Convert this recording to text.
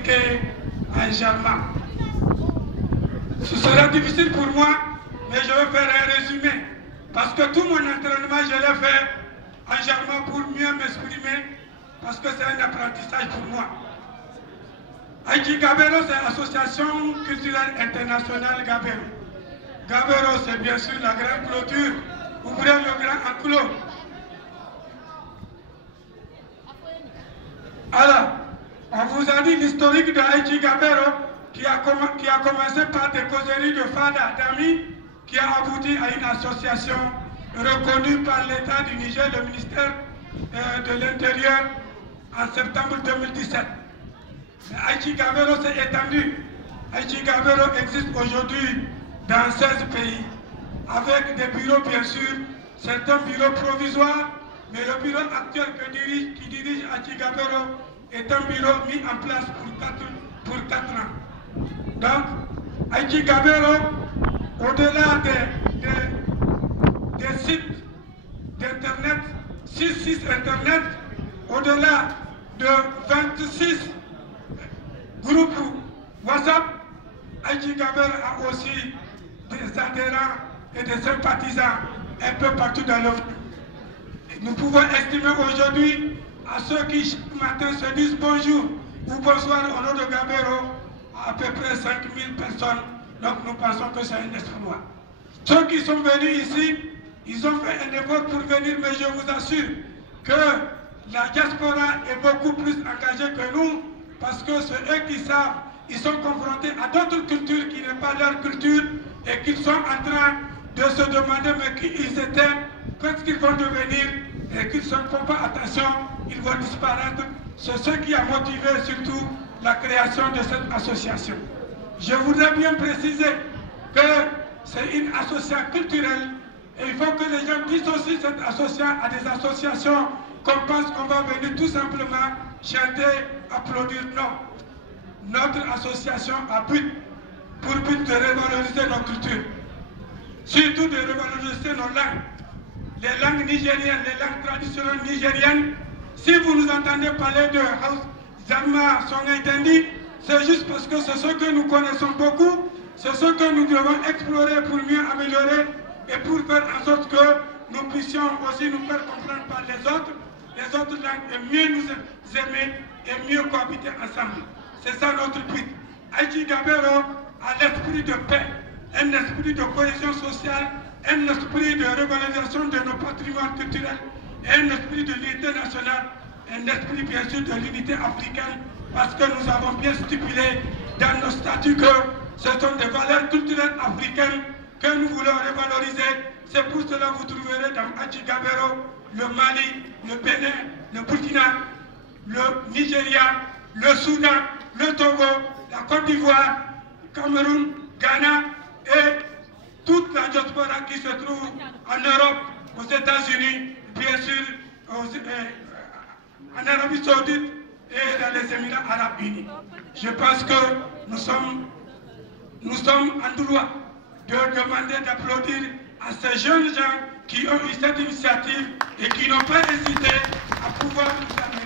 expliquer en germain. Ce sera difficile pour moi, mais je vais faire un résumé. Parce que tout mon entraînement, je l'ai fait en germain pour mieux m'exprimer, parce que c'est un apprentissage pour moi. Aïki Gabero, c'est l'Association culturelle internationale Gabero. Gabero, c'est bien sûr la grande clôture, ouvrez le grand enclos. Alors, on vous a dit l'historique de Aïki Gabero qui a commencé par des causeries de Fada, d'amis, qui a abouti à une association reconnue par l'État du Niger, le ministère de l'Intérieur, en septembre 2017. Mais Aïki Gabero s'est étendu. Aïki Gabero existe aujourd'hui dans 16 pays, avec des bureaux bien sûr, certains bureaux provisoires, mais le bureau actuel qui dirige Aïki Gabero est un bureau mis en place pour 4 ans. Donc, Aïki Gabero, au-delà des sites d'Internet, 6 sites Internet, au-delà de 26 groupes WhatsApp, Aïki Gabero a aussi des adhérents et des sympathisants un peu partout dans le monde. Nous pouvons estimer aujourd'hui à ceux qui chaque matin se disent bonjour ou bonsoir au nom de Gabero, à peu près 5000 personnes. Donc nous pensons que c'est un exploit. Ceux qui sont venus ici, ils ont fait un effort pour venir, mais je vous assure que la diaspora est beaucoup plus engagée que nous, parce que c'est eux qui savent, ils sont confrontés à d'autres cultures qui n'est pas leur culture et qu'ils sont en train de se demander mais qui ils étaient, qu'est-ce qu'ils vont devenir et qu'ils ne font pas attention, ils vont disparaître. C'est ce qui a motivé surtout la création de cette association. Je voudrais bien préciser que c'est une association culturelle et il faut que les gens dissocient cette association à des associations qu'on pense qu'on va venir tout simplement chanter, applaudir. Non. Notre association a pour but de revaloriser nos cultures, surtout de revaloriser nos langues, les langues nigériennes, les langues traditionnelles nigériennes. Si vous nous entendez parler de House Zarma Songaïtendi, c'est juste parce que c'est ce que nous connaissons beaucoup, c'est ce que nous devons explorer pour mieux améliorer et pour faire en sorte que nous puissions aussi nous faire comprendre par les autres langues et mieux nous aimer et mieux cohabiter ensemble. C'est ça notre but. Aïki Gabero a l'esprit de paix, un esprit de cohésion sociale, un esprit de revalorisation de nos patrimoines culturels, un esprit de l'unité nationale, un esprit bien sûr de l'unité africaine, parce que nous avons bien stipulé dans nos statuts que ce sont des valeurs culturelles africaines que nous voulons revaloriser. C'est pour cela que vous trouverez dans Aïki Gabero le Mali, le Bénin, le Burkina, le Nigeria, le Soudan, le Togo, la Côte d'Ivoire, Cameroun, Ghana et toute la diaspora qui se trouve en Europe, aux États-Unis, bien sûr en Arabie Saoudite et dans les Émirats Arabes Unis. Je pense que nous sommes en droit de demander d'applaudir à ces jeunes gens qui ont eu cette initiative et qui n'ont pas hésité à pouvoir nous amener.